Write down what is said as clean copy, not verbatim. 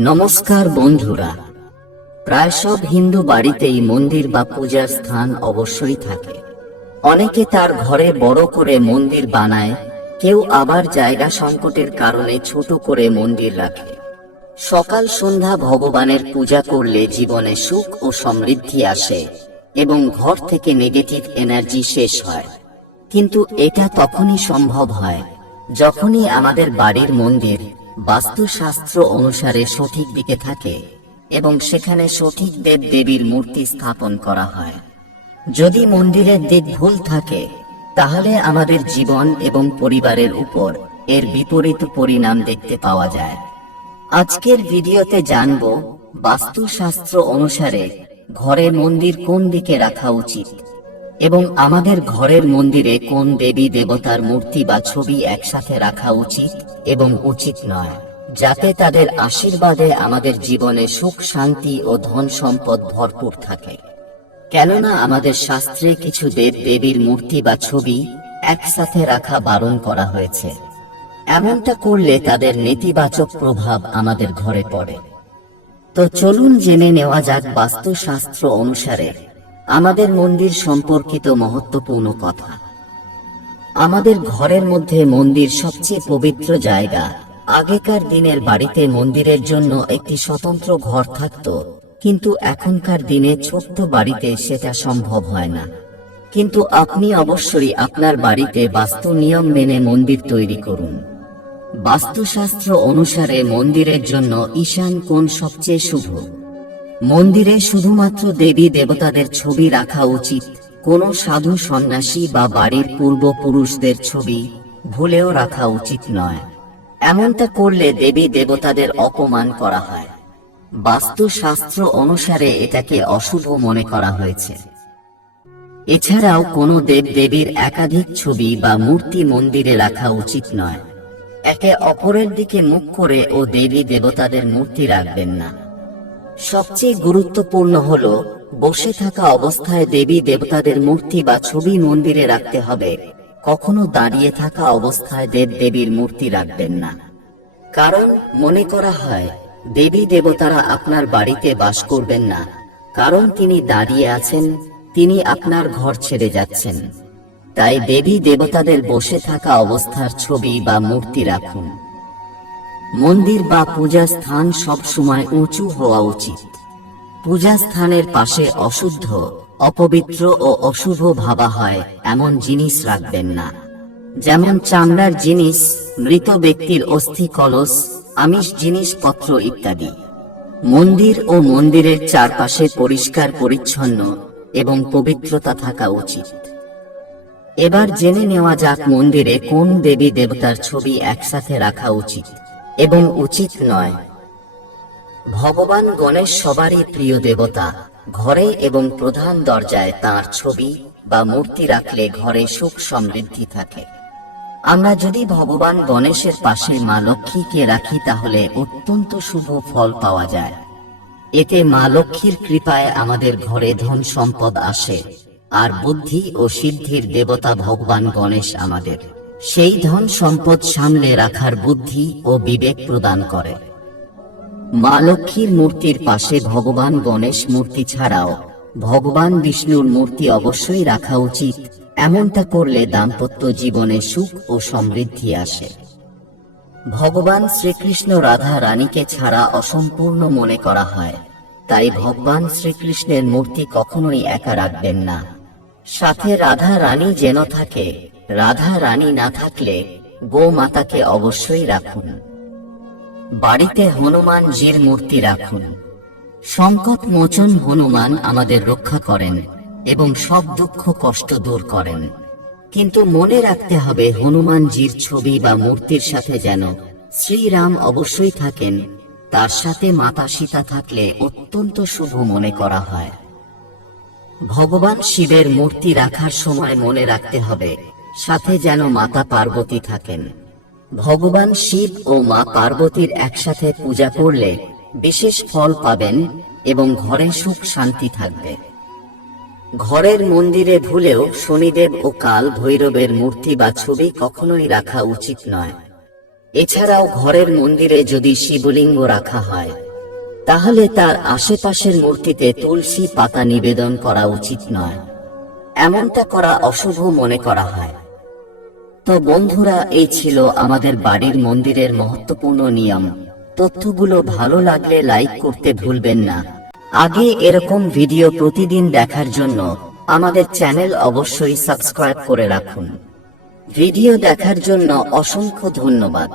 নমস্কার বন্ধুরা। প্রায় সব হিন্দু বাড়িতেই মন্দির বা পূজার স্থান অবশ্যই থাকে। অনেকে তার ঘরে বড় করে মন্দির বানায়, কেউ আবার জায়গা সংকটের কারণে ছোট করে মন্দির রাখে। সকাল সন্ধ্যা ভগবানের পূজা করলে জীবনে সুখ ও সমৃদ্ধি আসে এবং ঘর থেকে নেগেটিভ এনার্জি শেষ হয়। কিন্তু এটা তখনই সম্ভব হয় যখনই আমাদের বাড়ির মন্দির বাস্তুশাস্ত্র অনুসারে সঠিক দিকে থাকে এবং সেখানে সঠিক দেব দেবীর মূর্তি স্থাপন করা হয়। যদি মন্দিরের দিক ভুল থাকে তাহলে আমাদের জীবন এবং পরিবারের উপর এর বিপরীত পরিণাম দেখতে পাওয়া যায়। আজকের ভিডিওতে জানব বাস্তুশাস্ত্র অনুসারে ঘরে মন্দির কোন দিকে রাখা উচিত এবং আমাদের ঘরের মন্দিরে কোন দেবী দেবতার মূর্তি বা ছবি একসাথে রাখা উচিত এবং উচিত নয়, যাতে তাদের আশীর্বাদে আমাদের জীবনে সুখ শান্তি ও ধন সম্পদ ভরপুর থাকে। কেননা আমাদের শাস্ত্রে কিছু দেব দেবীর মূর্তি বা ছবি একসাথে রাখা বারণ করা হয়েছে। এমনটা করলে তাদের নেতিবাচক প্রভাব আমাদের ঘরে পড়ে। তো চলুন জেনে নেওয়া যাক বাস্তুশাস্ত্র অনুসারে আমাদের মন্দির সম্পর্কিত মহত্বপূর্ণ কথা। আমাদের ঘরের মধ্যে মন্দির সবচেয়ে পবিত্র জায়গা। আগেকার দিনের বাড়িতে মন্দিরের জন্য একটি স্বতন্ত্র ঘর থাকত, কিন্তু এখনকার দিনে ছোট্ট বাড়িতে সেটা সম্ভব হয় না। কিন্তু আপনি অবশ্যই আপনার বাড়িতে বাস্তু নিয়ম মেনে মন্দির তৈরি করুন। বাস্তুশাস্ত্র অনুসারে মন্দিরের জন্য ঈশান কোণ সবচেয়ে শুভ। মন্দিরে শুধুমাত্র দেবী দেবতাদের ছবি রাখা উচিত, কোনো সাধু সন্ন্যাসী বা বাড়ির পূর্বপুরুষদের ছবি ভুলেও রাখা উচিত নয়। এমনটা করলে দেবী দেবতাদের অপমান করা হয়। বাস্তুশাস্ত্র অনুসারে এটাকে অশুভ মনে করা হয়েছে। এছাড়াও কোনো দেব দেবীর একাধিক ছবি বা মূর্তি মন্দিরে রাখা উচিত নয়। একে অপরের দিকে মুখ করে ও দেবী দেবতাদের মূর্তি রাখবেন না। সবচেয়ে গুরুত্বপূর্ণ হলো বসে থাকা অবস্থায় দেবী দেবতাদের মূর্তি বা ছবি মন্দিরে রাখতে হবে। কখনো দাঁড়িয়ে থাকা অবস্থায় দেব দেবীর মূর্তি রাখবেন না, কারণ মনে করা হয় দেবী দেবতারা আপনার বাড়িতে বাস করবেন না, কারণ তিনি দাঁড়িয়ে আছেন, তিনি আপনার ঘর ছেড়ে যাচ্ছেন। তাই দেবী দেবতাদের বসে থাকা অবস্থার ছবি বা মূর্তি রাখুন। মন্দির বা পূজা স্থান সব সময় উঁচু হওয়া উচিত। পূজা স্থানের পাশে অশুদ্ধ, অপবিত্র ও অশুভ ভাবা হয় এমন জিনিস রাখবেন না, যেমন চামড়ার জিনিস, মৃত ব্যক্তির অস্থি কলস, আমিষ জিনিসপত্র ইত্যাদি। মন্দির ও মন্দিরের চারপাশে পরিষ্কার পরিচ্ছন্ন এবং পবিত্রতা থাকা উচিত। এবার জেনে নেওয়া যাক মন্দিরে কোন দেবী দেবতার ছবি একসাথে রাখা উচিত এবং উচিত নয়। ভগবান গণেশ সবারই প্রিয় দেবতা। ঘরে এবং প্রধান দরজায় তাঁর ছবি বা মূর্তি রাখলে ঘরে সুখ সমৃদ্ধি থাকে। আমরা যদি ভগবান গণেশের পাশে মা লক্ষ্মীকে রাখি তাহলে অত্যন্ত শুভ ফল পাওয়া যায়। এতে মা লক্ষ্মীর কৃপায় আমাদের ঘরে ধন সম্পদ আসে, আর বুদ্ধি ও সিদ্ধির দেবতা ভগবান গণেশ আমাদের সেই ধন সম্পদ সামলে রাখার বুদ্ধি ও বিবেক প্রদান করে। মা লক্ষ্মীর মূর্তির পাশে ভগবান গণেশ মূর্তি ছাড়াও ভগবান বিষ্ণুর মূর্তি অবশ্যই রাখা উচিত। এমনটা করলে দাম্পত্য জীবনে সুখ ও সমৃদ্ধি আসে। ভগবান শ্রীকৃষ্ণ রাধা রানীকে ছাড়া অসম্পূর্ণ মনে করা হয়, তাই ভগবান শ্রীকৃষ্ণের মূর্তি কখনোই একা রাখবেন না। সাথে রাধা রানী যেন থাকে। রাধা রানী না থাকলে গোমাতাকে অবশ্যই রাখুন। বাড়িতে হনুমানজির মূর্তি রাখুন। সংকট মোচন হনুমান আমাদের রক্ষা করেন এবং সব দুঃখ কষ্ট দূর করেন। কিন্তু মনে রাখতে হবে হনুমানজির ছবি বা মূর্তির সাথে যেন শ্রীরাম অবশ্যই থাকেন। তার সাথে মাতা সীতা থাকলে অত্যন্ত শুভ মনে করা হয়। ভগবান শিবের মূর্তি রাখার সময় মনে রাখতে হবে সাথে যেন মাতা পার্বতী থাকেন। ভগবান শিব ও মা পার্বতীর একসাথে পূজা করলে বিশেষ ফল পাবেন এবং ঘরে সুখ শান্তি থাকবে। ঘরের মন্দিরে ভুলেও শনিদেব ও কাল ভৈরবের মূর্তি বা ছবি কখনোই রাখা উচিত নয়। এছাড়াও ঘরের মন্দিরে যদি শিবলিঙ্গ রাখা হয় তাহলে তার আশেপাশের মূর্তিতে তুলসী পাতা নিবেদন করা উচিত নয়। এমনটা করা অশুভ মনে করা হয়। তো বন্ধুরা, এই ছিল আমাদের বাড়ির মন্দিরের মহত্বপূর্ণ নিয়ম। তথ্যগুলো ভালো লাগলে লাইক করতে ভুলবেন না। আগে এরকম ভিডিও প্রতিদিন দেখার জন্য আমাদের চ্যানেল অবশ্যই সাবস্ক্রাইব করে রাখুন। ভিডিও দেখার জন্য অসংখ্য ধন্যবাদ।